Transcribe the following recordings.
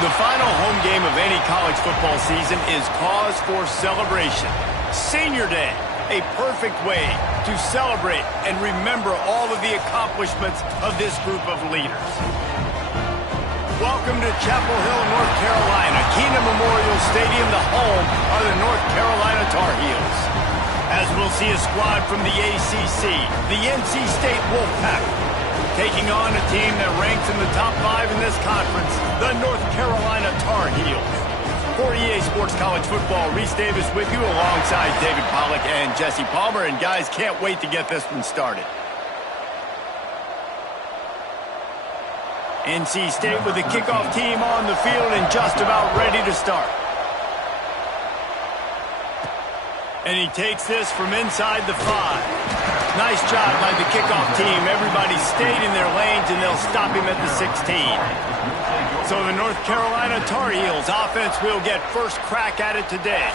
The final home game of any college football season is cause for celebration. Senior Day, a perfect way to celebrate and remember all of the accomplishments of this group of leaders. Welcome to Chapel Hill, North Carolina, Keenan Memorial Stadium, the home of the North Carolina Tar Heels. As we'll see a squad from the ACC, the NC State Wolfpack, taking on a team that ranks in the top 5 in this conference, the North Carolina Tar Heels. For EA Sports College Football, Reese Davis with you alongside David Pollack and Jesse Palmer. And guys, can't wait to get this one started. NC State with the kickoff team on the field and just about ready to start. And he takes this from inside the 5. Nice job by the kickoff team. Everybody stayed in their lanes, and they'll stop him at the 16. So the North Carolina Tar Heels offense will get first crack at it today.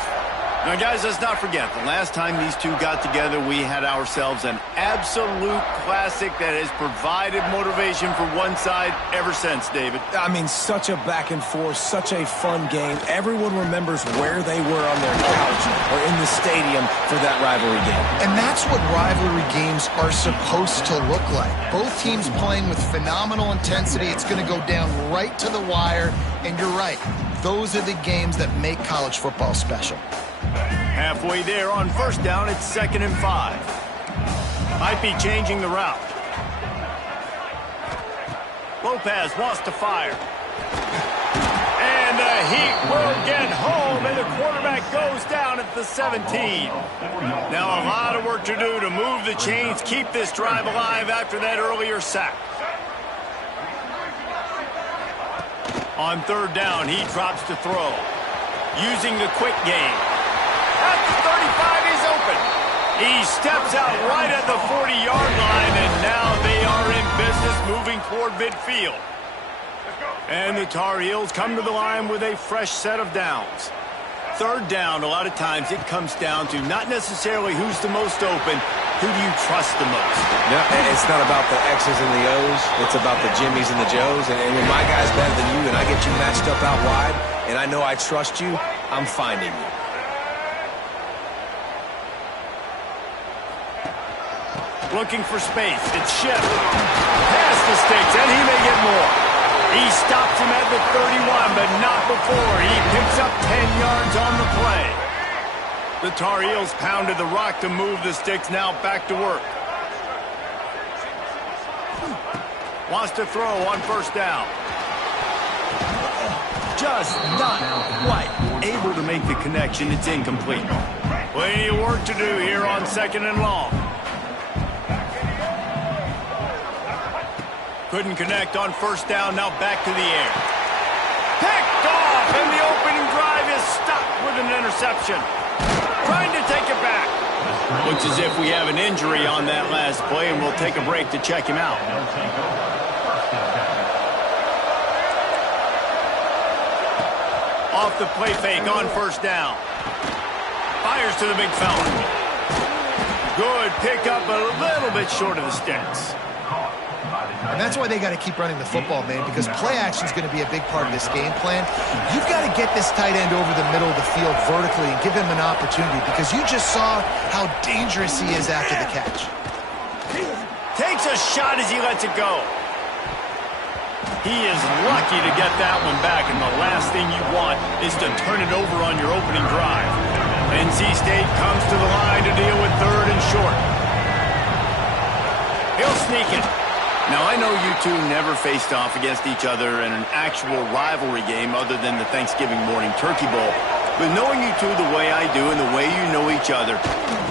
Now, guys, let's not forget, the last time these two got together, we had ourselves an absolute classic that has provided motivation for one side ever since, David. I mean, such a back and forth, such a fun game. Everyone remembers where they were on their couch or in the stadium for that rivalry game. And that's what rivalry games are supposed to look like. Both teams playing with phenomenal intensity. It's going to go down right to the wire. And you're right, those are the games that make college football special. Halfway there on first down, it's 2nd and 5. Might be changing the route. Lopez wants to fire. And the heat will get home, and the quarterback goes down at the 17. Now a lot of work to do to move the chains, keep this drive alive after that earlier sack. On 3rd down, he drops to throw. Using the quick game. At the 35, he's open. He steps out right at the 40-yard line, and now they are in business moving toward midfield. And the Tar Heels come to the line with a fresh set of downs. 3rd down, a lot of times it comes down to not necessarily who's the most open, who do you trust the most? No, it's not about the X's and the O's. It's about the Jimmies and the Joes. And when my guy's better than you and I get you matched up out wide, and I know I trust you, I'm finding you. Looking for space. It's Schiff. Past the sticks, and he may get more. He stops him at the 31, but not before. He picks up 10 yards on the play. The Tar Heels pounded the rock to move the sticks. Now back to work. Wants to throw on 1st down. Just not quite able to make the connection. It's incomplete. Plenty of work to do here on 2nd and long. Couldn't connect on 1st down. Now back to the air. Picked off, and the opening drive is stopped with an interception. Trying to take it back. Looks as if we have an injury on that last play, and we'll take a break to check him out. Off the play fake on 1st down. Fires to the big fella. Good pickup, but a little bit short of the sticks. And that's why they got to keep running the football, man, because play action is going to be a big part of this game plan. You've got to get this tight end over the middle of the field vertically and give him an opportunity, because you just saw how dangerous he is after the catch. Takes a shot as he lets it go. He is lucky to get that one back, and the last thing you want is to turn it over on your opening drive. NC State comes to the line to deal with 3rd and short. He'll sneak it. Now, I know you two never faced off against each other in an actual rivalry game other than the Thanksgiving morning Turkey Bowl. But knowing you two the way I do and the way you know each other,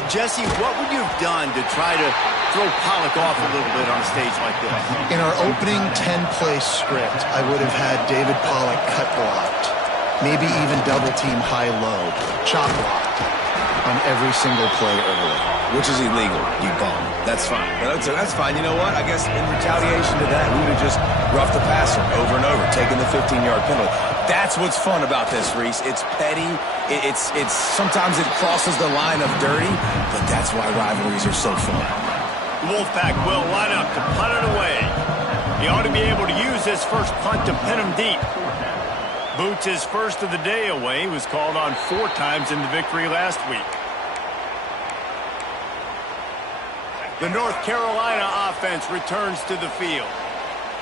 Jesse, what would you have done to try to throw Pollack off a little bit on a stage like this? In our opening 10-play script, I would have had David Pollack cut blocked, maybe even double-team high-low, chop blocked on every single play early. Which is illegal, you bum. That's fine. That's fine. You know what? I guess in retaliation to that, we would have just roughed the passer over and over, taking the 15-yard penalty. That's what's fun about this, Reese. It's petty. It's sometimes it crosses the line of dirty, but that's why rivalries are so fun. Wolfpack will line up to punt it away. He ought to be able to use his first punt to pin him deep. Boots' first of the day away was called on 4 times in the victory last week. The North Carolina offense returns to the field.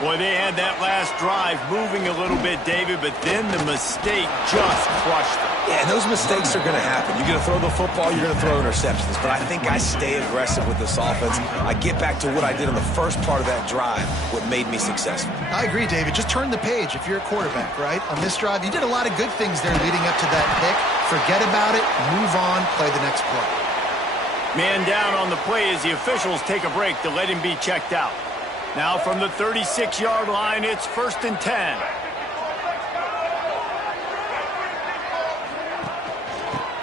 Boy, they had that last drive moving a little bit, David, but then the mistake just crushed them. Yeah, and those mistakes are going to happen. You're going to throw the football, you're going to throw interceptions. But I think I stay aggressive with this offense. I get back to what I did in the first part of that drive, what made me successful. I agree, David. Just turn the page if you're a quarterback, right? On this drive, you did a lot of good things there leading up to that pick. Forget about it, move on, play the next play. Man down on the play as the officials take a break to let him be checked out. Now from the 36-yard line, it's 1st and 10.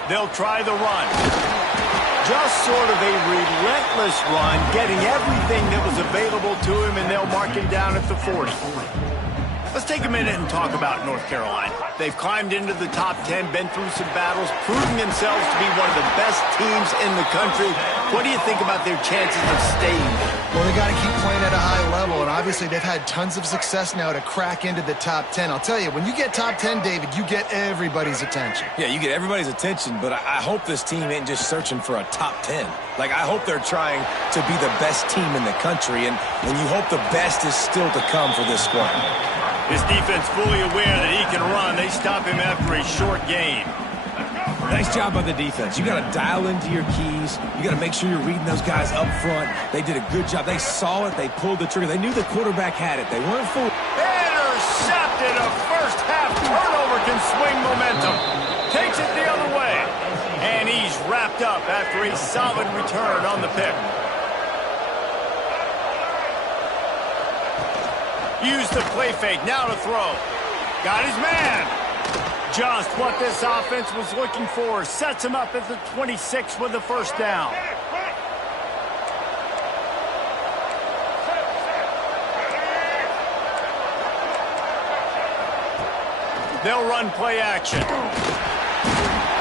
They'll try the run. Just sort of a relentless run, getting everything that was available to him, and they'll mark him down at the 40. Let's take a minute and talk about North Carolina. They've climbed into the top 10, been through some battles, proving themselves to be one of the best teams in the country. What do you think about their chances of staying there? Well, they got to keep playing at a high level, and obviously they've had tons of success now to crack into the top 10. I'll tell you, when you get top 10, David, you get everybody's attention. Yeah, you get everybody's attention, but I hope this team ain't just searching for a top 10. Like, I hope they're trying to be the best team in the country, and you hope the best is still to come for this squad. His defense fully aware that he can run. They stop him after a short gain. Nice job by the defense. You got to dial into your keys. You got to make sure you're reading those guys up front. They did a good job. They saw it. They pulled the trigger. They knew the quarterback had it. They weren't fooled. Intercepted. A first-half turnover can swing momentum. Takes it the other way. And he's wrapped up after a solid return on the pick. Use the play fake. Now to throw. Got his man. Just what this offense was looking for. Sets him up at the 26 with the first down. They'll run play action.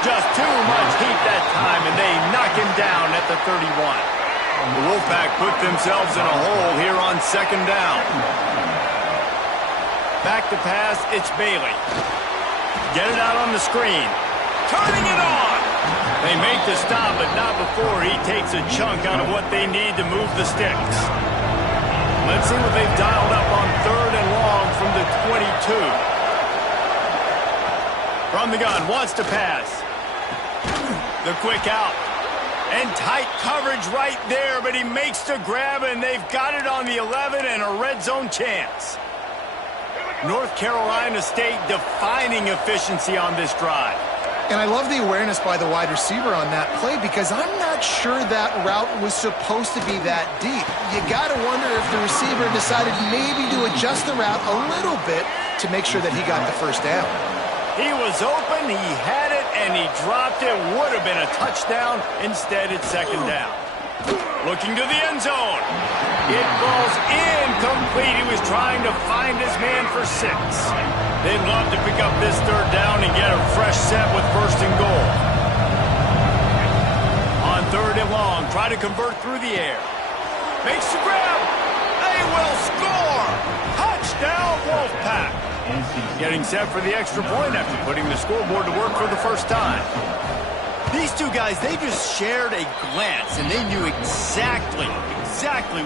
Just too much heat that time, and they knock him down at the 31. The Wolfpack put themselves in a hole here on 2nd down. Back to pass, it's Bailey. Get it out on the screen. Turning it on. They make the stop, but not before he takes a chunk out of what they need to move the sticks. Let's see what they've dialed up on 3rd and long from the 22. From the gun, wants to pass. The quick out. And tight coverage right there, but he makes the grab, and they've got it on the 11 and a red zone chance. North Carolina State defining efficiency on this drive. And I love the awareness by the wide receiver on that play because I'm not sure that route was supposed to be that deep. You got to wonder if the receiver decided maybe to adjust the route a little bit to make sure that he got the first down. He was open, he had it, and he dropped it. Would have been a touchdown. Instead, it's 2nd down. Looking to the end zone. It falls incomplete. He was trying to find his man for 6. They'd love to pick up this 3rd down and get a fresh set with 1st and goal. On 3rd and long, try to convert through the air. Makes the grab. They will score. Touchdown, Wolfpack. Getting set for the extra point after putting the scoreboard to work for the first time. These two guys, they just shared a glance, and they knew exactly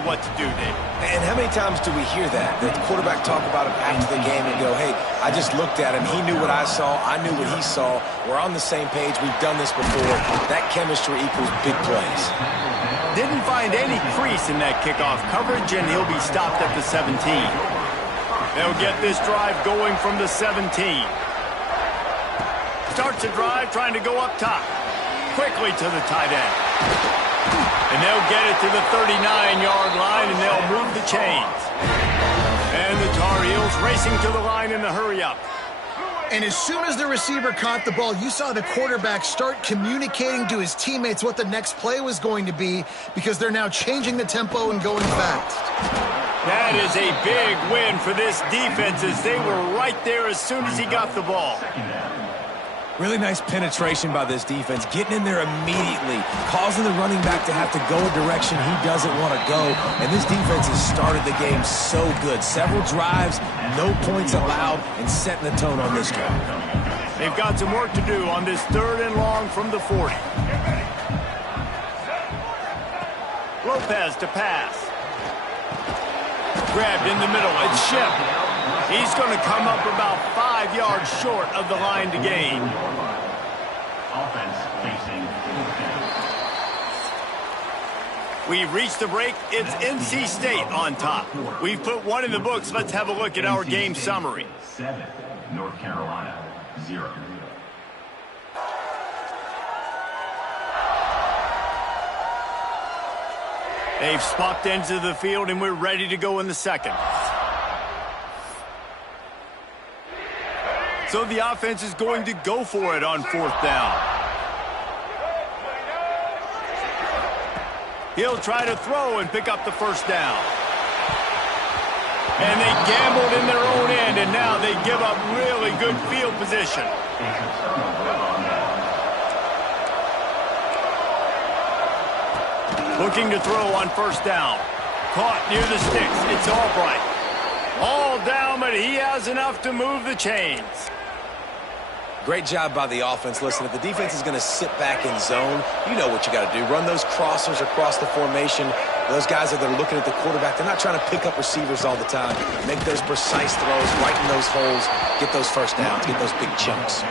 what to do, Dave. And how many times do we hear that? The quarterback talk about him after the game and go, hey, I just looked at him. He knew what I saw. I knew what he saw. We're on the same page. We've done this before. That chemistry equals big plays. Didn't find any crease in that kickoff coverage, and he'll be stopped at the 17. They'll get this drive going from the 17. Starts a drive trying to go up top. Quickly to the tight end. And they'll get it to the 39-yard line, and they'll move the chains. And the Tar Heels racing to the line in the hurry-up. And as soon as the receiver caught the ball, you saw the quarterback start communicating to his teammates what the next play was going to be because they're now changing the tempo and going fast. That is a big win for this defense as they were right there as soon as he got the ball. Really nice penetration by this defense, getting in there immediately, causing the running back to have to go a direction he doesn't want to go. And this defense has started the game so good. Several drives, no points allowed, and setting the tone on this drive. They've got some work to do on this 3rd and long from the 40. Lopez to pass. Grabbed in the middle. It's Ship. He's going to come up about 5 yards short of the line to gain. We've reached the break. It's NC State on top. We've put one in the books. Let's have a look at our game summary. 7, North Carolina, 0. They've swapped ends of the field, and we're ready to go in the second. So the offense is going to go for it on 4th down. He'll try to throw and pick up the 1st down. And they gambled in their own end, and now they give up really good field position. Looking to throw on 1st down. Caught near the sticks. It's Albright. All down, but he has enough to move the chains. Great job by the offense. Listen, if the defense is going to sit back in zone, you know what you got to do. Run those crossers across the formation. Those guys that are looking at the quarterback, they're not trying to pick up receivers all the time. Make those precise throws, right in those holes, get those 1st downs, get those big chunks.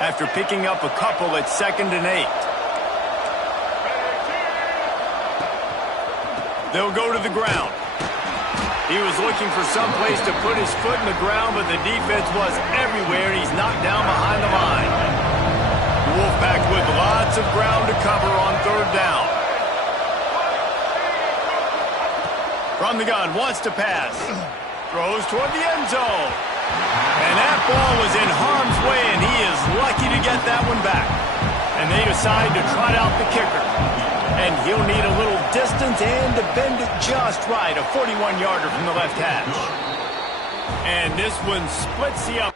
After picking up a couple at 2nd and 8. They'll go to the ground. He was looking for some place to put his foot in the ground, but the defense was everywhere, and he's knocked down behind the line. Wolfpack with lots of ground to cover on 3rd down. From the gun, wants to pass. Throws toward the end zone. And that ball was in harm's way, and he is lucky to get that one back. And they decide to trot out the kicker. And he'll need a little distance and to bend it just right. A 41-yarder from the left hash. And this one splits the up.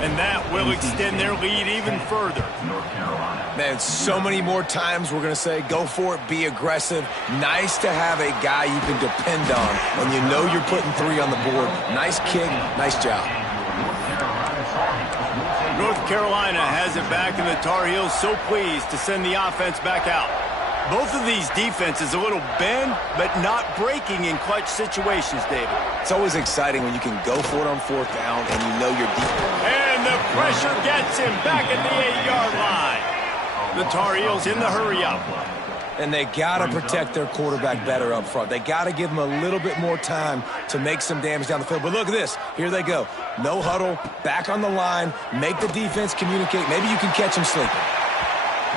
And that will extend their lead even further. Man, so many more times we're going to say, go for it, be aggressive. Nice to have a guy you can depend on when you know you're putting 3 on the board. Nice kick, nice job. North Carolina has it back, and the Tar Heels so pleased to send the offense back out. Both of these defenses a little bend, but not breaking in clutch situations, David. It's always exciting when you can go for it on 4th down and you know you're deep. And the pressure gets him back at the 8-yard line. The Tar Heels in the hurry-up. And they got to protect their quarterback better up front. They got to give him a little bit more time to make some damage down the field. But look at this. Here they go. No huddle, back on the line, make the defense communicate. Maybe you can catch him sleeping.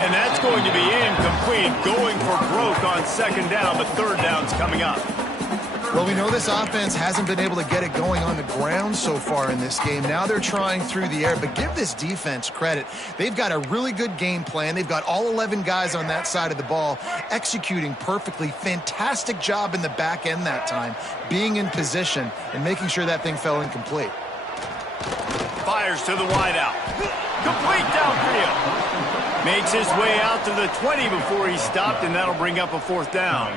And that's going to be incomplete, going for broke on 2nd down, but 3rd down's coming up. Well, we know this offense hasn't been able to get it going on the ground so far in this game. Now they're trying through the air, but give this defense credit. They've got a really good game plan. They've got all 11 guys on that side of the ball executing perfectly. Fantastic job in the back end that time, being in position and making sure that thing fell incomplete. Fires to the wideout. Complete downfield. Makes his way out to the 20 before he stopped, and that'll bring up a 4th down.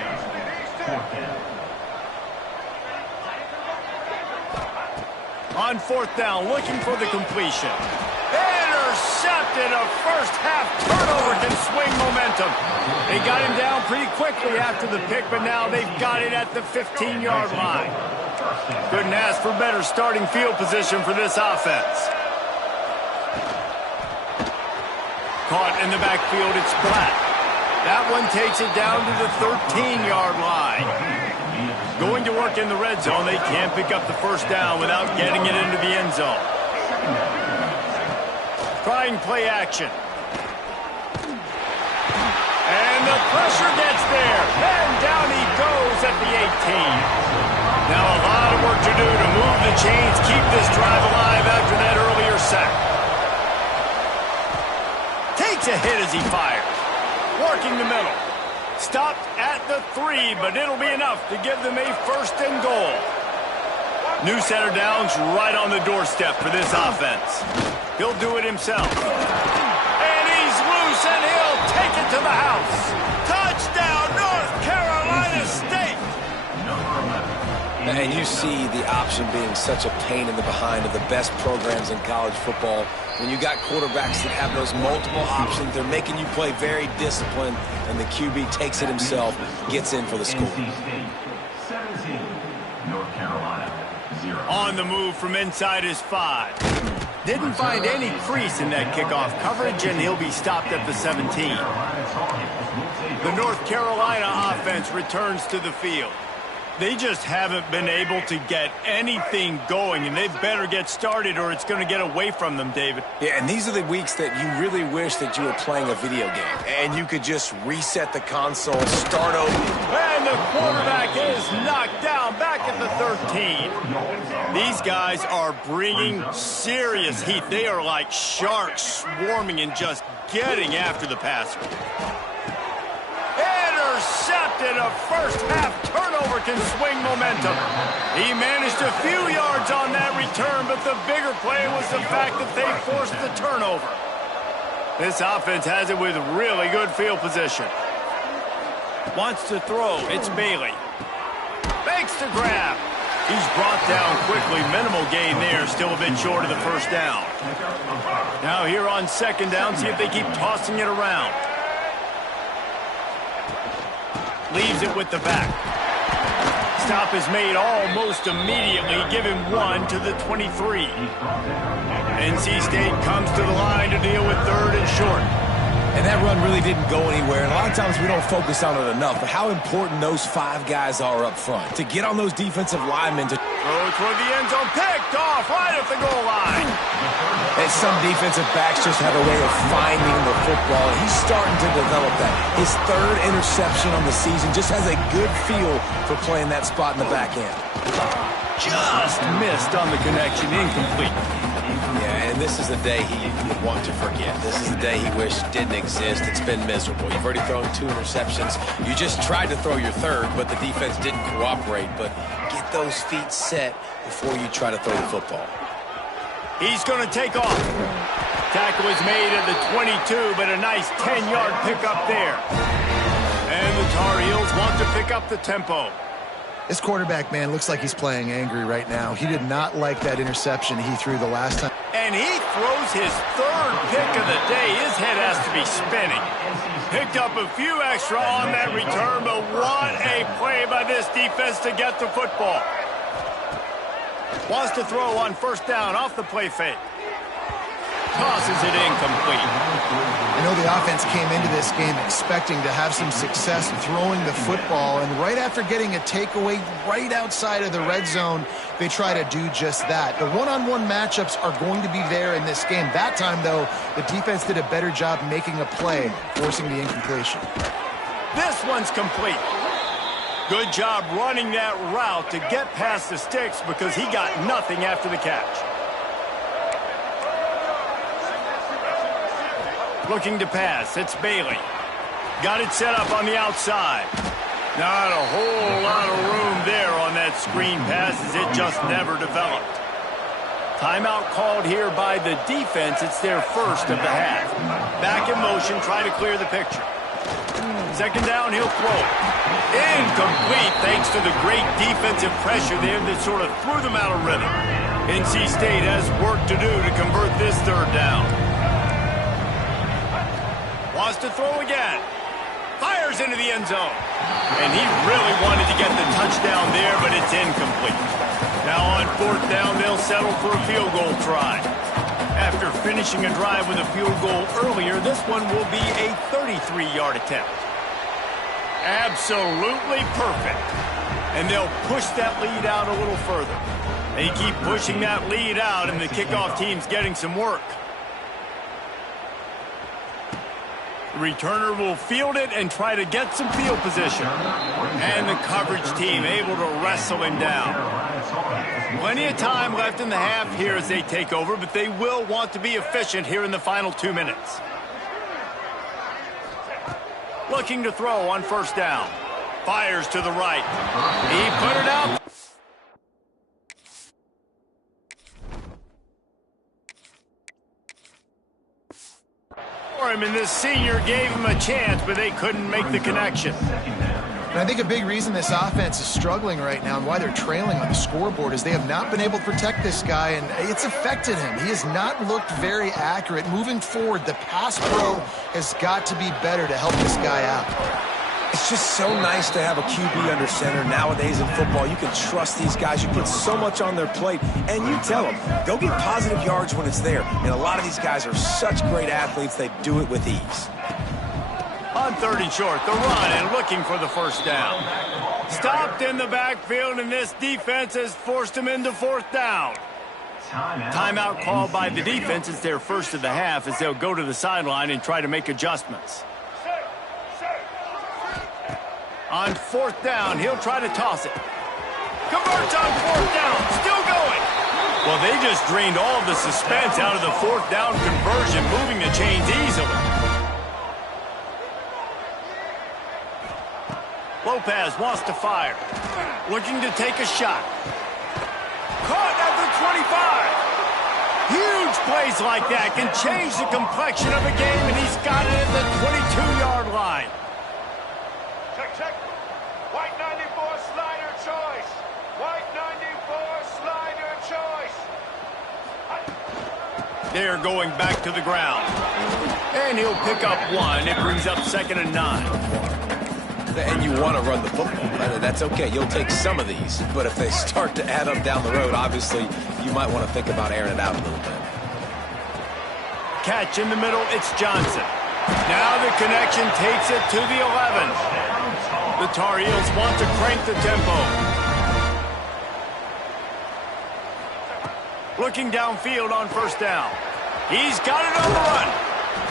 On 4th down, looking for the completion. Intercepted. A first-half turnover can swing momentum. They got him down pretty quickly after the pick, but now they've got it at the 15-yard line. Couldn't ask for better starting field position for this offense. Caught in the backfield, it's Black. That one takes it down to the 13-yard line. Going to work in the red zone. They can't pick up the 1st down without getting it into the end zone. Trying play action. And the pressure gets there. And down he goes at the 18. Now a lot of work to do to move the chains, keep this drive alive after that earlier sack. takes a hit as he fires. Working the middle. Stopped at the 3, but it'll be enough to give them a 1st and goal. New center down's right on the doorstep for this offense. He'll do it himself. And he's loose, and he'll take it to the house. Touchdown, North Carolina State! And you see the option being such a pain in the behind of the best programs in college football. When you got quarterbacks that have those multiple options, they're making you play very disciplined, and the QB takes it himself, gets in for the score. 17, North Carolina, 0. On the move from inside his 5. Didn't find any crease in that kickoff coverage, and he'll be stopped at the 17. The North Carolina offense returns to the field. They just haven't been able to get anything going, and they better get started or it's going to get away from them, David. Yeah, and these are the weeks that you really wish that you were playing a video game and you could just reset the console, start over. And the quarterback is knocked down back at the 13. These guys are bringing serious heat. They are like sharks swarming and just getting after the passer. Intercepted. A first-half turnover can swing momentum. He managed a few yards on that return, but the bigger play was the fact that they forced the turnover. This offense has it with really good field position. Wants to throw. It's Bailey. Fakes the grab. He's brought down quickly. Minimal gain there. Still a bit short of the 1st down. Now here on 2nd down, see if they keep tossing it around. Leaves it with the back. Stop is made almost immediately. Give him 1 to the 23. NC State comes to the line to deal with 3rd and short. And that run really didn't go anywhere. And a lot of times we don't focus on it enough, but how important those 5 guys are up front. To get on those defensive linemen to throw toward the end zone. Picked off right at the goal line. And some defensive backs just have a way of finding the football, and he's starting to develop that. His 3rd interception on the season, just has a good feel for playing that spot in the back end. Just missed on the connection. Incomplete. Yeah, and this is the day he would want to forget. This is the day he wished didn't exist. It's been miserable. You've already thrown 2 interceptions. You just tried to throw your 3rd, but the defense didn't cooperate. But get those feet set before you try to throw the football. He's going to take off. Tackle is made at the 22, but a nice 10-yard pickup there. And the Tar Heels want to pick up the tempo. This quarterback, man, looks like he's playing angry right now. He did not like that interception he threw the last time. And he throws his 3rd pick of the day. His head has to be spinning. Picked up a few extra on that return, but what a play by this defense to get the football. Wants to throw on 1st down off the play fake. Tosses it incomplete. I know the offense came into this game expecting to have some success throwing the football, and right after getting a takeaway right outside of the red zone, they try to do just that. The one-on-one matchups are going to be there in this game. That time, though, the defense did a better job making a play, forcing the incompletion. This one's complete. Good job running that route to get past the sticks because he got nothing after the catch. Looking to pass. It's Bailey. Got it set up on the outside. Not a whole lot of room there on that screen pass as it just never developed. Timeout called here by the defense. It's their 1st of the half. Back in motion, trying to clear the picture. 2nd down, he'll throw it. Incomplete thanks to the great defensive pressure there that sort of threw them out of rhythm. NC State has work to do to convert this 3rd down. Wants to throw again. Fires into the end zone. And he really wanted to get the touchdown there, but it's incomplete. Now on 4th down, they'll settle for a field goal try. After finishing a drive with a field goal earlier, this one will be a 33-yard attempt. Absolutely perfect. And they'll push that lead out a little further. They keep pushing that lead out, and the kickoff team's getting some work. The returner will field it and try to get some field position. And the coverage team able to wrestle him down. Plenty of time left in the half here as they take over, but they will want to be efficient here in the final 2 minutes. Looking to throw on first down. Fires to the right. He put it out. For him, and this senior gave him a chance, but they couldn't make the connection. And I think a big reason this offense is struggling right now and why they're trailing on the scoreboard is they have not been able to protect this guy, and it's affected him. He has not looked very accurate. Moving forward, the pass pro has got to be better to help this guy out. It's just so nice to have a QB under center. Nowadays in football, you can trust these guys. You put so much on their plate, and you tell them, go get positive yards when it's there. And a lot of these guys are such great athletes, they do it with ease. On 3rd and short, the run and looking for the first down. Stopped in the backfield, and this defense has forced him into 4th down. Timeout called by the defense. It's their first of the half as they'll go to the sideline and try to make adjustments. On 4th down, he'll try to toss it. Converts on 4th down, still going. Well, they just drained all of the suspense out of the 4th down conversion, moving the chains easily. Lopez wants to fire. Looking to take a shot. Caught at the 25. Huge plays like that can change the complexion of a game, and he's got it at the 22-yard line. Check. White 94 slider choice. White 94 slider choice. They're going back to the ground. And he'll pick up 1. It brings up 2nd and 9. And you want to run the football. That's okay. You'll take some of these. But if they start to add up down the road, obviously, you might want to think about airing it out a little bit. Catch in the middle. It's Johnson. Now the connection takes it to the 11. The Tar Heels want to crank the tempo. Looking downfield on first down. He's got it on the run.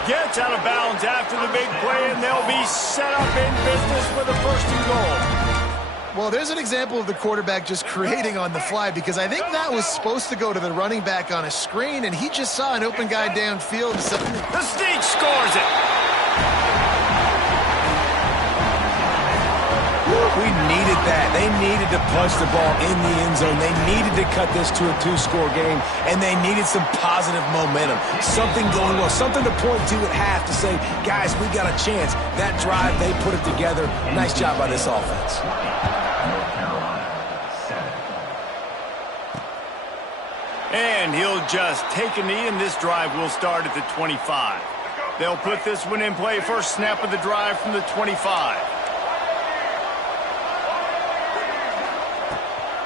Gets out of bounds after the big play, and they'll be set up in business with a 1st and goal. Well, there's an example of the quarterback just creating on the fly, because I think that was supposed to go to the running back on a screen, and he just saw an open guy downfield. So the sneak scores it. We needed that. They needed to punch the ball in the end zone. They needed to cut this to a 2-score game, and they needed some positive momentum. Something going well, something to point to at half to say, guys, we got a chance. That drive, they put it together. Nice job by this offense. And he'll just take a knee, and this drive will start at the 25. They'll put this one in play. First snap of the drive from the 25.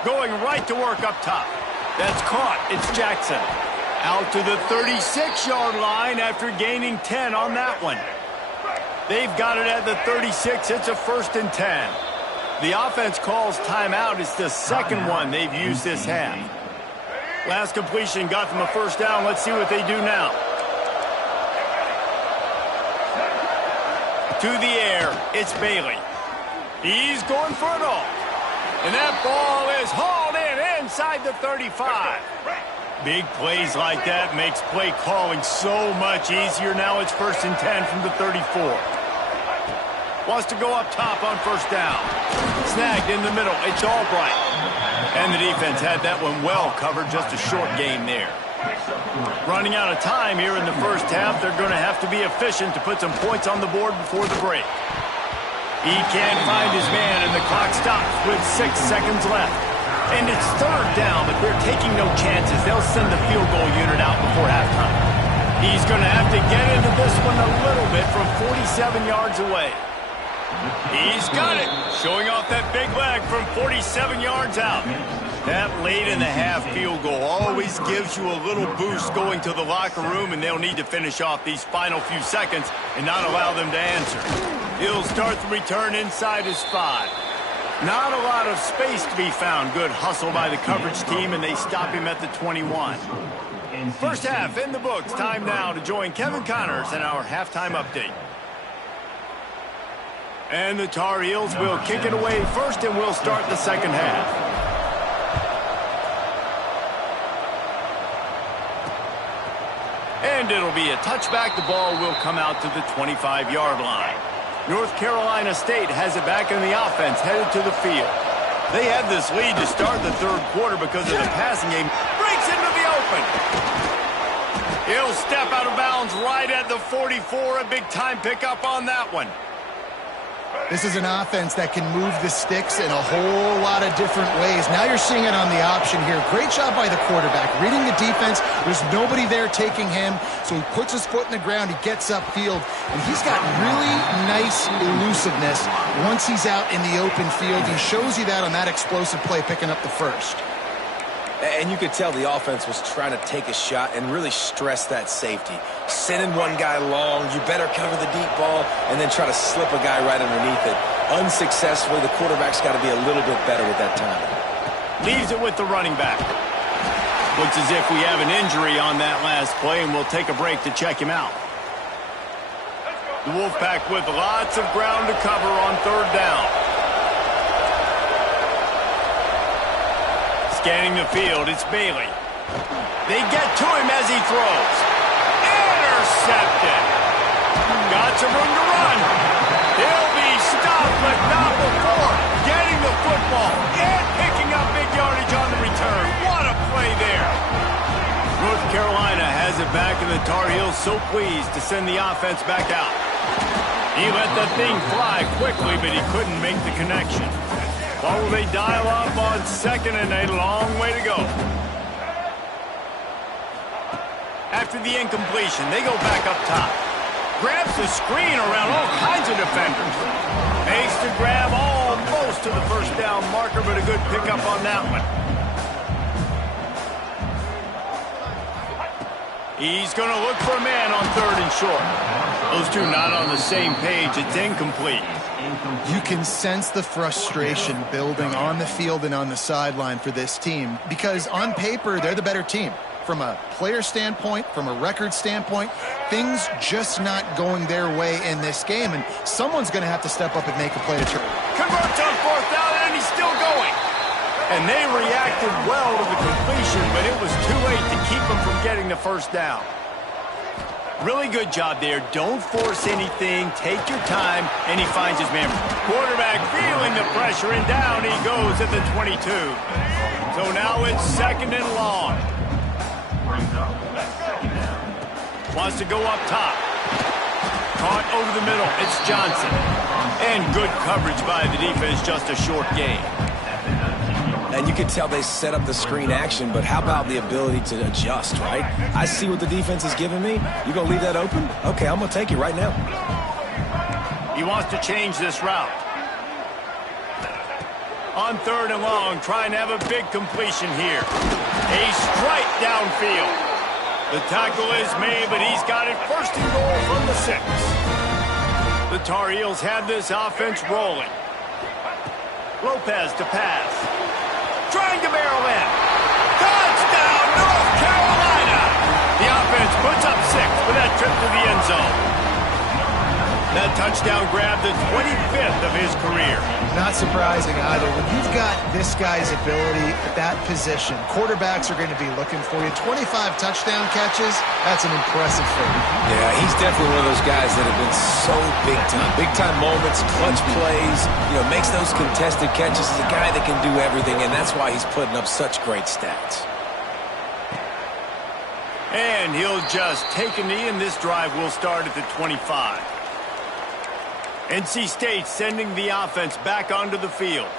Going right to work up top. That's caught. It's Jackson. Out to the 36-yard line after gaining 10 on that one. They've got it at the 36. It's a 1st and 10. The offense calls timeout. It's the second one they've used this half. Last completion got them a 1st down. Let's see what they do now. To the air. It's Bailey. He's going for it all. And that ball is hauled in inside the 35. Big plays like that makes play calling so much easier. Now it's 1st and 10 from the 34. Wants to go up top on 1st down. Snagged in the middle. It's Albright. And the defense had that one well covered. Just a short game there. Running out of time here in the first half. They're going to have to be efficient to put some points on the board before the break. He can't find his man, and the clock stops with 6 seconds left. And it's 3rd down, but they're taking no chances. They'll send the field goal unit out before halftime. He's going to have to get into this one a little bit from 47 yards away. He's got it, showing off that big leg from 47 yards out. That late in the half field goal always gives you a little boost going to the locker room, and they'll need to finish off these final few seconds and not allow them to answer. He'll start the return inside his 5. Not a lot of space to be found. Good hustle by the coverage team, and they stop him at the 21. First half in the books. Time now to join Kevin Connors in our halftime update. And the Tar Heels will kick it away first, and we'll start the second half. And it'll be a touchback. The ball will come out to the 25-yard line. North Carolina State has it back in the offense, headed to the field. They had this lead to start the third quarter because of the passing game. Breaks into the open. He'll step out of bounds right at the 44. A big-time pickup on that one. This is an offense that can move the sticks in a whole lot of different ways. Now you're seeing it on the option here. Great job by the quarterback. Reading the defense, there's nobody there taking him, so he puts his foot in the ground, he gets upfield, and he's got really nice elusiveness once he's out in the open field. He shows you that on that explosive play, picking up the first. And you could tell the offense was trying to take a shot and really stress that safety. Sending one guy long, you better cover the deep ball, and then try to slip a guy right underneath it. Unsuccessfully, the quarterback's got to be a little bit better with that time. Leaves it with the running back. Looks as if we have an injury on that last play, and we'll take a break to check him out. The Wolfpack with lots of ground to cover on third down. Scanning the field, it's Bailey. They get to him as he throws. Intercepted. Got some room to run. He'll be stopped, but not before getting the football and picking up big yardage on the return. What a play there. North Carolina has it back, and the Tar Heels so pleased to send the offense back out. He let that thing fly quickly, but he couldn't make the connection. While they dial up on second and a long way to go. After the incompletion, they go back up top. Grabs the screen around all kinds of defenders. Makes the grab almost to the first down marker, but a good pickup on that one. He's going to look for a man on third and short. Those two not on the same page. It's incomplete. You can sense the frustration building on the field and on the sideline for this team because on paper, they're the better team. From a player standpoint, from a record standpoint, things just not going their way in this game, and someone's going to have to step up and make a play to turn. Converts on fourth down, and he's still going. And they reacted well to the completion, but it was too late to keep them from getting the first down. Really good job there. Don't force anything. Take your time, and he finds his man. Quarterback feeling the pressure, and down he goes at the 22. So now it's second and long. Wants to go up top. Caught over the middle. It's Johnson. And good coverage by the defense, just a short gain. And you can tell they set up the screen action, but how about the ability to adjust, right? I see what the defense is giving me. You gonna leave that open? Okay, I'm gonna take it right now. He wants to change this route. On third and long, trying to have a big completion here. A strike downfield. The tackle is made, but he's got it first and goal from the 6. The Tar Heels have this offense rolling. Lopez to pass. Trying to barrel in. Touchdown, North Carolina! The offense puts up 6 for that trip to the end zone. That touchdown grabbed the 25th of his career. Not surprising either. When you've got this guy's ability at that position, quarterbacks are going to be looking for you. 25 touchdown catches, that's an impressive thing. Yeah, he's definitely one of those guys that have been so big time. Big time moments, clutch plays, makes those contested catches. He's a guy that can do everything, and that's why he's putting up such great stats. And he'll just take a knee, and this drive will start at the 25. NC State sending the offense back onto the field.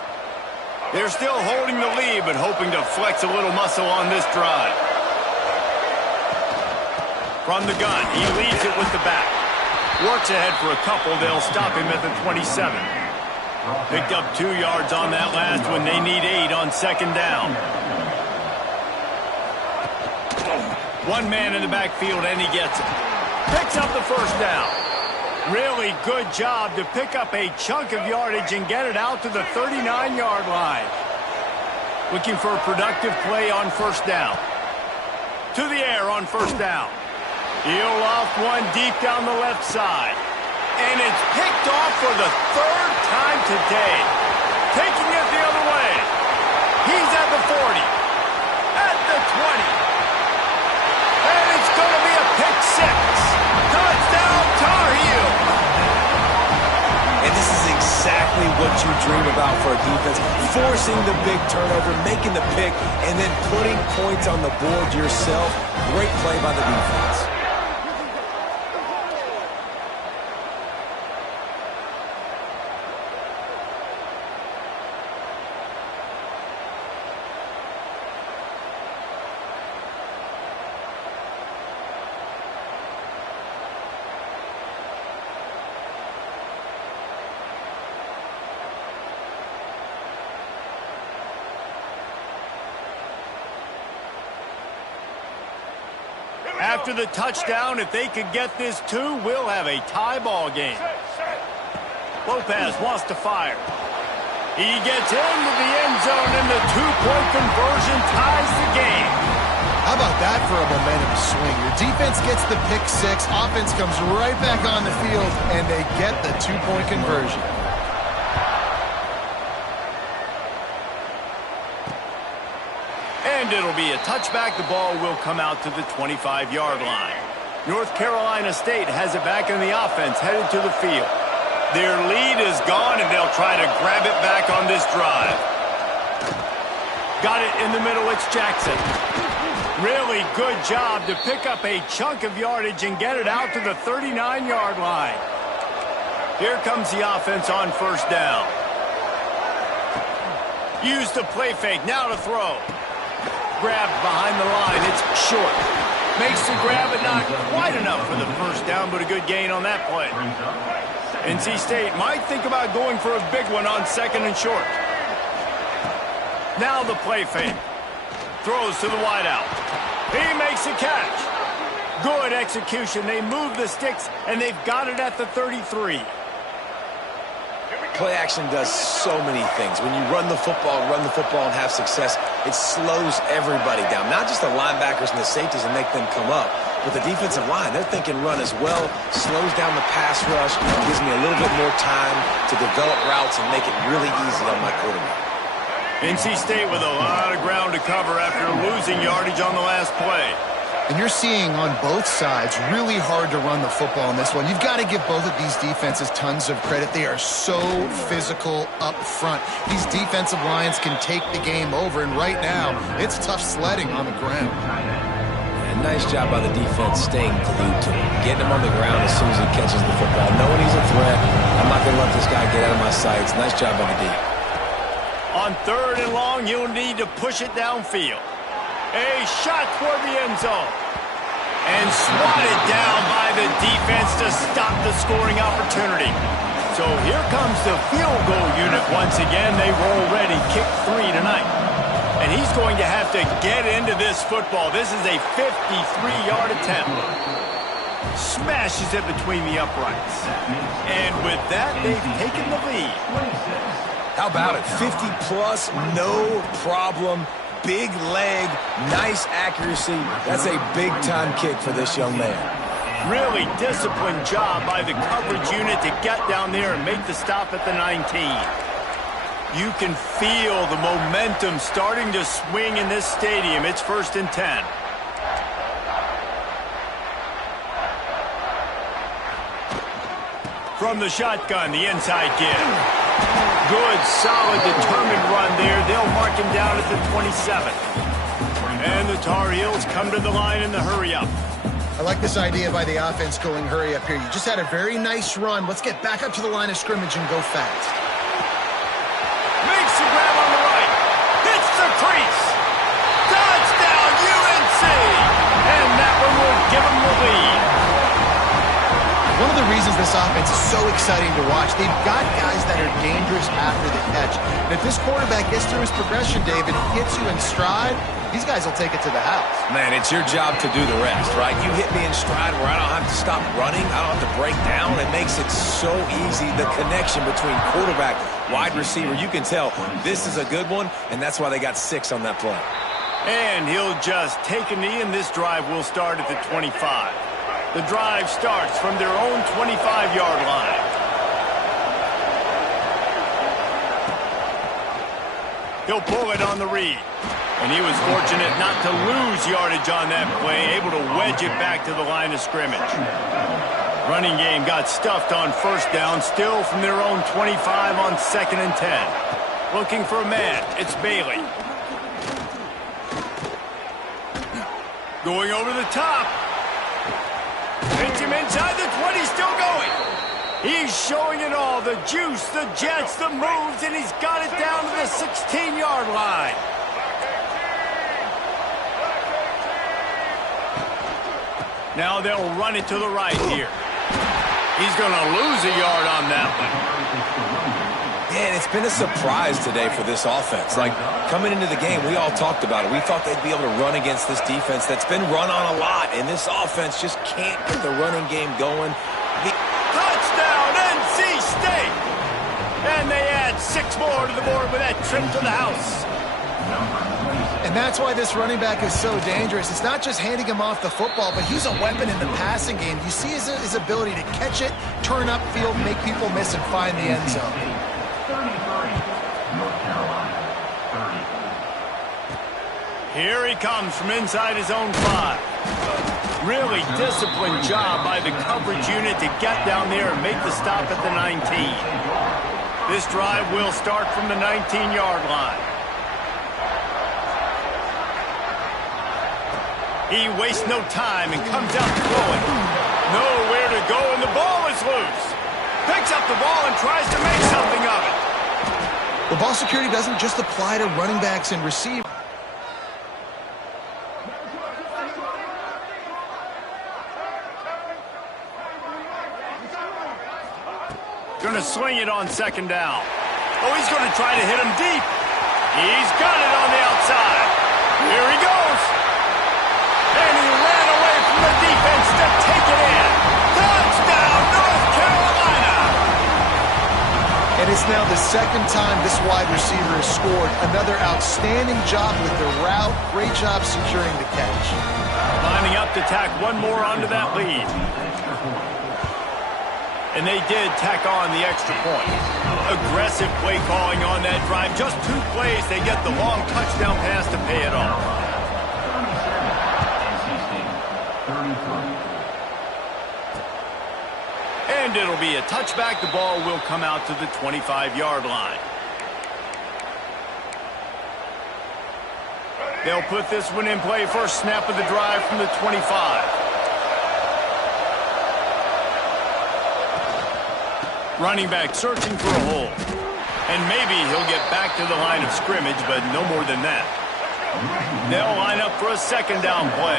They're still holding the lead, but hoping to flex a little muscle on this drive. From the gun, he leads it with the back. Works ahead for a couple. They'll stop him at the 27. Picked up 2 yards on that last one. They need 8 on second down. One man in the backfield, and he gets it. Picks up the first down. Really good job to pick up a chunk of yardage and get it out to the 39-yard line. Looking for a productive play on first down. To the air on first down. He'll loft one deep down the left side. And it's picked off for the 3rd time today. Taking it the other way. He's at the 40. At the 20. And it's going to be a pick 6. Touchdown, Tar Heels. exactly what you dream about for a defense. Forcing the big turnover, making the pick, and then putting points on the board yourself. Great play by the defense. After the touchdown, if they could get this two, we'll have a tie ball game. Lopez wants to fire. He gets into the end zone, and the two-point conversion ties the game. How about that for a momentum swing? Your defense gets the pick six, offense comes right back on the field, and they get the two-point conversion. And it'll be a touchback. The ball will come out to the 25-yard line. North Carolina State has it back in the offense, headed to the field. Their lead is gone, and they'll try to grab it back on this drive. Got it in the middle. It's Jackson. Really good job to pick up a chunk of yardage and get it out to the 39-yard line. Here comes the offense on first down. Use the play fake. Now to throw. Grabbed behind the line. It's short. Makes the grab, but not quite enough for the first down, but a good gain on that play. NC State might think about going for a big one on second and short. Now the play fake. Throws to the wideout. He makes a catch. Good execution. They move the sticks, and they've got it at the 33. Play action does so many things. When you run the football and have success, it slows everybody down. Not just the linebackers and the safeties and make them come up, but the defensive line. They're thinking run as well. Slows down the pass rush. Gives me a little bit more time to develop routes and make it really easy on my quarterback. NC State with a lot of ground to cover after losing yardage on the last play. And you're seeing on both sides really hard to run the football in this one. You've got to give both of these defenses tons of credit. They are so physical up front. These defensive lines can take the game over, and right now, it's tough sledding on the ground. And nice job by the defense staying glued to him. Getting him on the ground as soon as he catches the football. Knowing he's a threat, I'm not going to let this guy get out of my sights. Nice job by the D. On third and long, you'll need to push it downfield. A shot toward the end zone. And swatted down by the defense to stop the scoring opportunity. So here comes the field goal unit once again. They've already kicked 3 tonight. And he's going to have to get into this football. This is a 53-yard attempt. Smashes it between the uprights. And with that, they've taken the lead. How about it? 50-plus, no problem. Big leg, nice accuracy. That's a big-time kick for this young man. Really disciplined job by the coverage unit to get down there and make the stop at the 19. You can feel the momentum starting to swing in this stadium. It's 1st and 10. From the shotgun, the inside give. Good, solid, determined run there. They'll mark him down at the 27. And the Tar Heels come to the line in the hurry-up. I like this idea by the offense going hurry up here. You just had a very nice run. Let's get back up to the line of scrimmage and go fast. Makes the grab on the right. Hits the crease. Touchdown, UNC! And that one will give them the lead. One of the reasons this offense is so exciting to watch, they've got guys that are dangerous after the catch. And if this quarterback gets through his progression, David, hits you in stride, these guys will take it to the house. Man, it's your job to do the rest, right? You hit me in stride where I don't have to stop running. I don't have to break down. It makes it so easy. The connection between quarterback, wide receiver, you can tell this is a good one, and that's why they got 6 on that play. And he'll just take a knee, and this drive will start at the 25. The drive starts from their own 25-yard line. He'll pull it on the read. And he was fortunate not to lose yardage on that play, able to wedge it back to the line of scrimmage. Running game got stuffed on first down, still from their own 25 on 2nd and 10. Looking for a man. It's Bailey. Going over the top. Hits him inside the 20, still going. He's showing it all, the juice, the jets, the moves, and he's got it down to the 16-yard line. Now they'll run it to the right here. He's going to lose a yard on that one. Yeah, and it's been a surprise today for this offense. Like, coming into the game, we all talked about it. We thought they'd be able to run against this defense that's been run on a lot, and this offense just can't get the running game going. Touchdown, NC State! And they add 6 more to the board with that trip to the house. And that's why this running back is so dangerous. It's not just handing him off the football, but he's a weapon in the passing game. You see his ability to catch it, turn upfield, make people miss, and find the end zone. 33, North Carolina, 30. Here he comes from inside his own 5. Really disciplined job by the coverage unit to get down there and make the stop at the 19. This drive will start from the 19-yard line. He wastes no time and comes out throwing. Nowhere to go, and the ball is loose. Picks up the ball and tries to make something of it. The ball security doesn't just apply to running backs and receivers. Going to swing it on 2nd down. Oh, he's going to try to hit him deep. He's got it on the outside. Here he goes. And he ran away from the defense to take it in. Touchdown, North Carolina! And it's now the 2nd time this wide receiver has scored. Another outstanding job with the route. Great job securing the catch. Lining up to tack one more onto that lead. And they did tack on the extra point. Aggressive play calling on that drive. Just 2 plays, they get the long touchdown pass to pay it off. And it'll be a touchback. The ball will come out to the 25-yard line. They'll put this one in play. First snap of the drive from the 25. Running back searching for a hole. And maybe he'll get back to the line of scrimmage, but no more than that. They'll line up for a 2nd down play.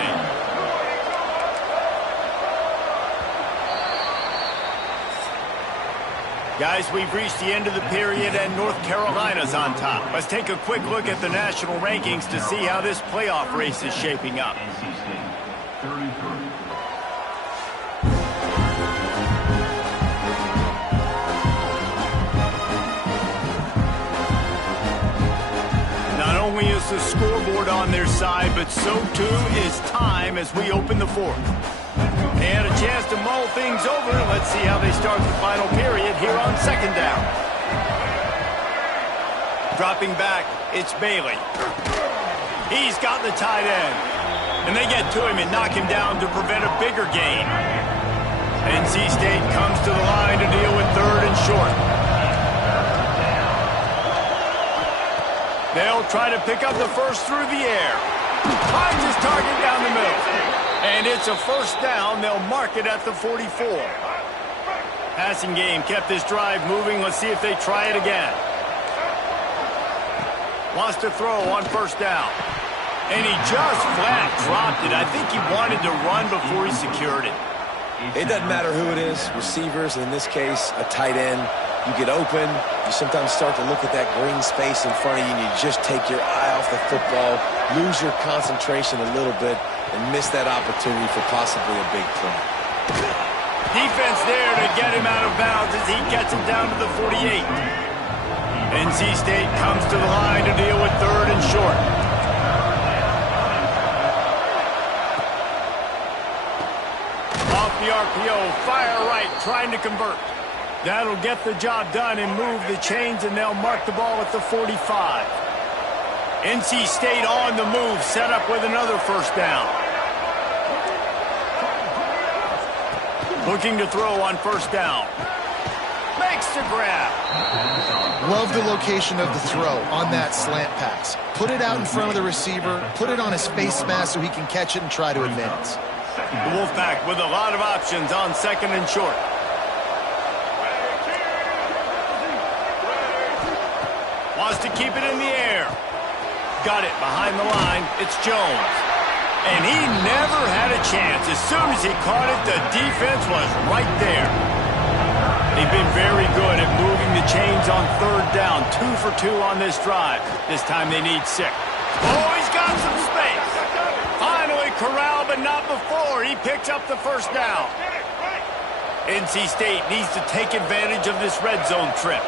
Guys, we've reached the end of the period, and North Carolina's on top. Let's take a quick look at the national rankings to see how this playoff race is shaping up. NC State, 33. Not only is the scoreboard on their side, but so too is time as we open the 4th. They had a chance to mull things over. Let's see how they start the final period here on 2nd down. Dropping back, it's Bailey. He's got the tight end. And they get to him and knock him down to prevent a bigger gain. NC State comes to the line to deal with 3rd and short. They'll try to pick up the first through the air. Finds his target down the middle. And it's a 1st down. They'll mark it at the 44. Passing game kept this drive moving. Let's see if they try it again. Wants to throw on 1st down. And he just flat dropped it. I think he wanted to run before he secured it. It doesn't matter who it is, receivers, in this case, a tight end. You get open, you sometimes start to look at that green space in front of you, and you just take your eye off the football, lose your concentration a little bit, and miss that opportunity for possibly a big play. Defense there to get him out of bounds as he gets it down to the 48. NC State comes to the line to deal with 3rd and short. Off the RPO, fire right, trying to convert. That'll get the job done and move the chains, and they'll mark the ball at the 45. NC State on the move, set up with another 1st down. Looking to throw on first down. Makes the grab. Love the location of the throw on that slant pass. Put it out in front of the receiver, put it on his face mask so he can catch it and try to advance. The Wolfpack with a lot of options on second and short. Wants to keep it in the air. Got it behind the line. It's Jones. And he never had a chance. As soon as he caught it, the defense was right there. They've been very good at moving the chains on third down. 2 for 2 on this drive. This time they need 6. Oh, he's got some space. Finally corralled, but not before. He picks up the first down. NC State needs to take advantage of this red zone trip.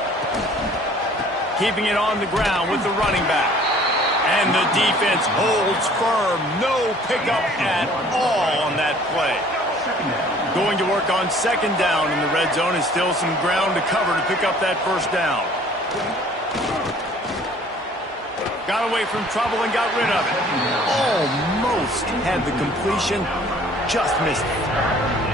Keeping it on the ground with the running back. And the defense holds firm. No pickup at all on that play. Going to work on second down in the red zone, and still some ground to cover to pick up that first down. Got away from trouble and got rid of it. Almost had the completion, just missed it.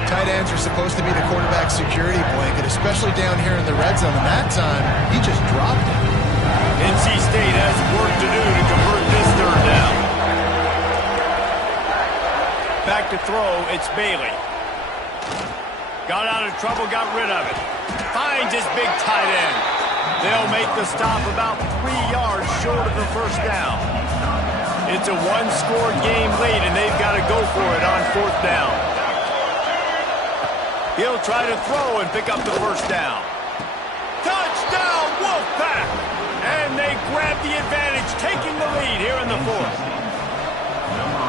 Tight ends are supposed to be the quarterback security blanket, especially down here in the red zone, and that time, he just dropped it. NC State has work to do to convert this third down. Back to throw, it's Bailey. Got out of trouble, got rid of it. Finds his big tight end. They'll make the stop about 3 yards short of the first down. It's a one-score game lead, and they've got to go for it on fourth down. He'll try to throw and pick up the first down. Touchdown, Wolfpack! And they grab the advantage, taking the lead here in the fourth.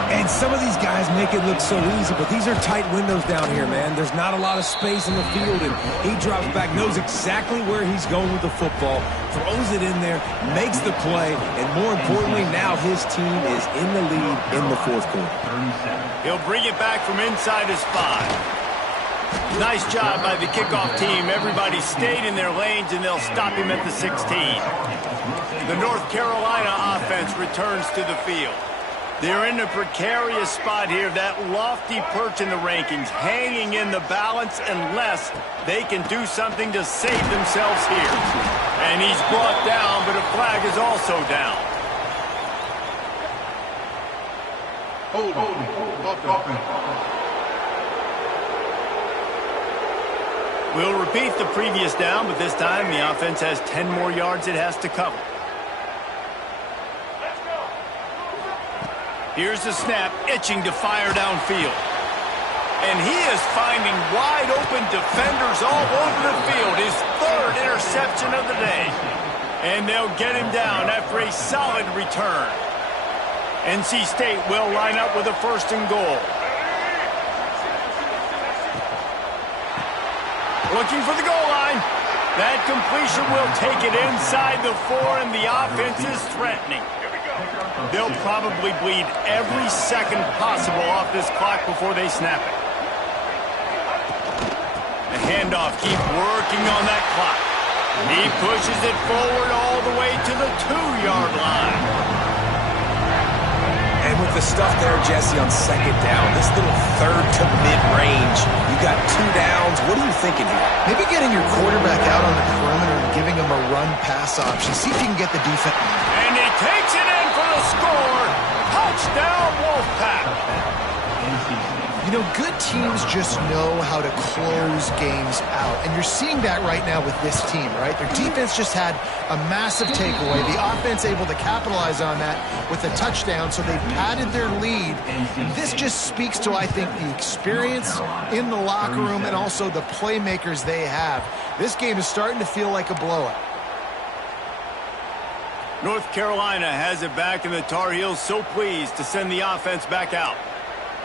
And some of these guys make it look so easy, but these are tight windows down here, man. There's not a lot of space in the field, and he drops back, knows exactly where he's going with the football, throws it in there, makes the play, and more importantly, now his team is in the lead in the fourth quarter. He'll bring it back from inside his 5. Nice job by the kickoff team. Everybody stayed in their lanes, and they'll stop him at the 16. The North Carolina offense returns to the field. They're in a precarious spot here, that lofty perch in the rankings, hanging in the balance unless they can do something to save themselves here. And he's brought down, but a flag is also down. We'll repeat the previous down, but this time the offense has 10 more yards it has to cover. Here's the snap, itching to fire downfield. And he is finding wide open defenders all over the field. His 3rd interception of the day. And they'll get him down after a solid return. NC State will line up with a 1st and goal. Looking for the goal line. That completion will take it inside the 4, and the offense is threatening. They'll probably bleed every second possible off this clock before they snap it. The handoff, keep working on that clock. He pushes it forward all the way to the 2-yard line. And with the stuff there, Jesse, on second down, this little 3rd to mid-range, you got 2 downs. What are you thinking here? Maybe getting your quarterback out on the perimeter and giving him a run-pass option. See if you can get the defense. And he takes it in for the score. Touchdown, Wolfpack. You know, good teams just know how to close games out. And you're seeing that right now with this team, right? Their defense just had a massive takeaway. The offense able to capitalize on that with a touchdown, so they've padded their lead. This just speaks to, I think, the experience in the locker room and also the playmakers they have. This game is starting to feel like a blowout. North Carolina has it back, and the Tar Heels so pleased to send the offense back out.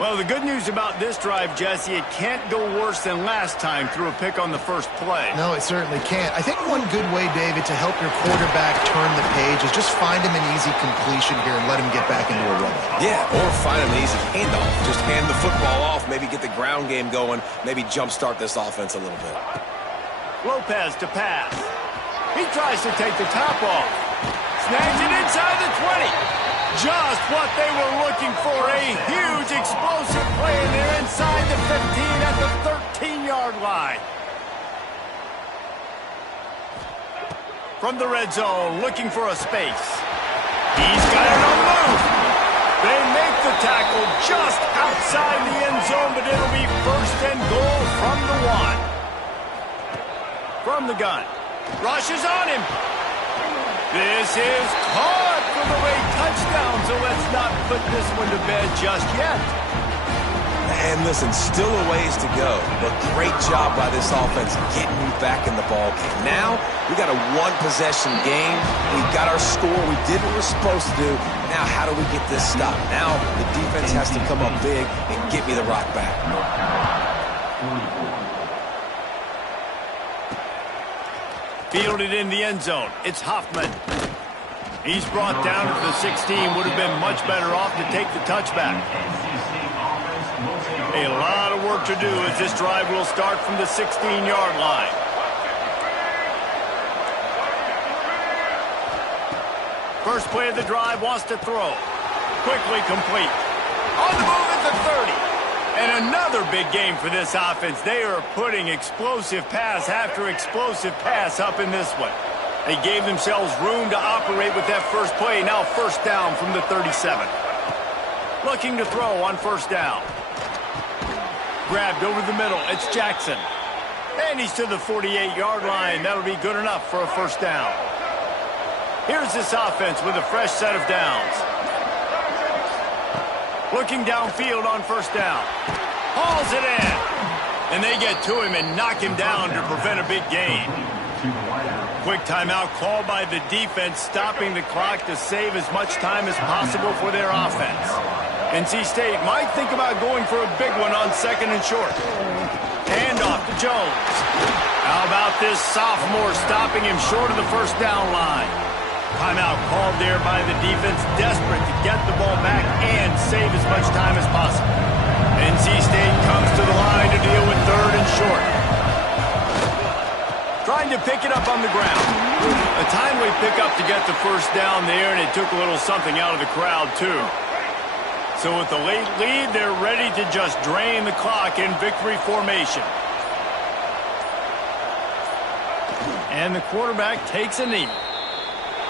Well, the good news about this drive, Jesse, it can't go worse than last time through a pick on the first play. No, it certainly can't. I think one good way, David, to help your quarterback turn the page is just find him an easy completion here and let him get back into a run. Yeah, or find him an easy handoff. Just hand the football off, maybe get the ground game going, maybe jumpstart this offense a little bit. Lopez to pass. He tries to take the top off. Snags it inside the 20. Just what they were looking for, a huge explosive play, and they're inside the 15 at the 13-yard from the red zone, looking for a space. He's got it on the move. They make the tackle just outside the end zone, but it'll be first and goal from the 1. From the gun. Rushes on him. This is caught for the late touchdown, so let's not put this one to bed just yet. And listen, still a ways to go, but great job by this offense getting you back in the ballgame. Now, we got a one-possession game. We got our score. We did what we're supposed to do. Now, how do we get this stopped? Now, the defense has to come up big and get me the rock back. Fielded in the end zone. It's Hoffman. He's brought down to the 16. Would have been much better off to take the touchback. A lot of work to do as this drive will start from the 16-yard line. First play of the drive, wants to throw. Quickly complete. On the move at the 30. And another big game for this offense. They are putting explosive pass after explosive pass up in this one. They gave themselves room to operate with that first play. Now first down from the 37. Looking to throw on first down. Grabbed over the middle. It's Jackson. And he's to the 48-yard line. That'll be good enough for a first down. Here's this offense with a fresh set of downs. Looking downfield on first down. Hauls it in. And they get to him and knock him down to prevent a big gain. Quick timeout called by the defense, stopping the clock to save as much time as possible for their offense. NC State might think about going for a big one on second and short. Handoff to Jones. How about this sophomore stopping him short of the first down line? Timeout called there by the defense, desperate to get the ball back and save as much time as possible. NC State comes to the line to deal with third and short. Trying to pick it up on the ground. A timely pickup to get the first down there, and it took a little something out of the crowd, too. So with the late lead, they're ready to just drain the clock in victory formation. And the quarterback takes a knee.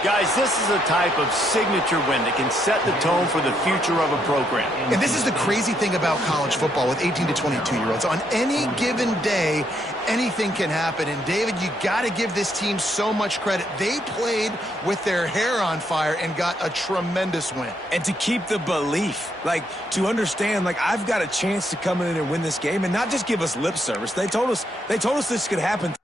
Guys, this is a type of signature win that can set the tone for the future of a program. And this is the crazy thing about college football with 18 to 22-year-olds. On any given day, anything can happen. And, David, you got to give this team so much credit. They played with their hair on fire and got a tremendous win. And to keep the belief, like, to understand, like, I've got a chance to come in and win this game and not just give us lip service. They told us this could happen.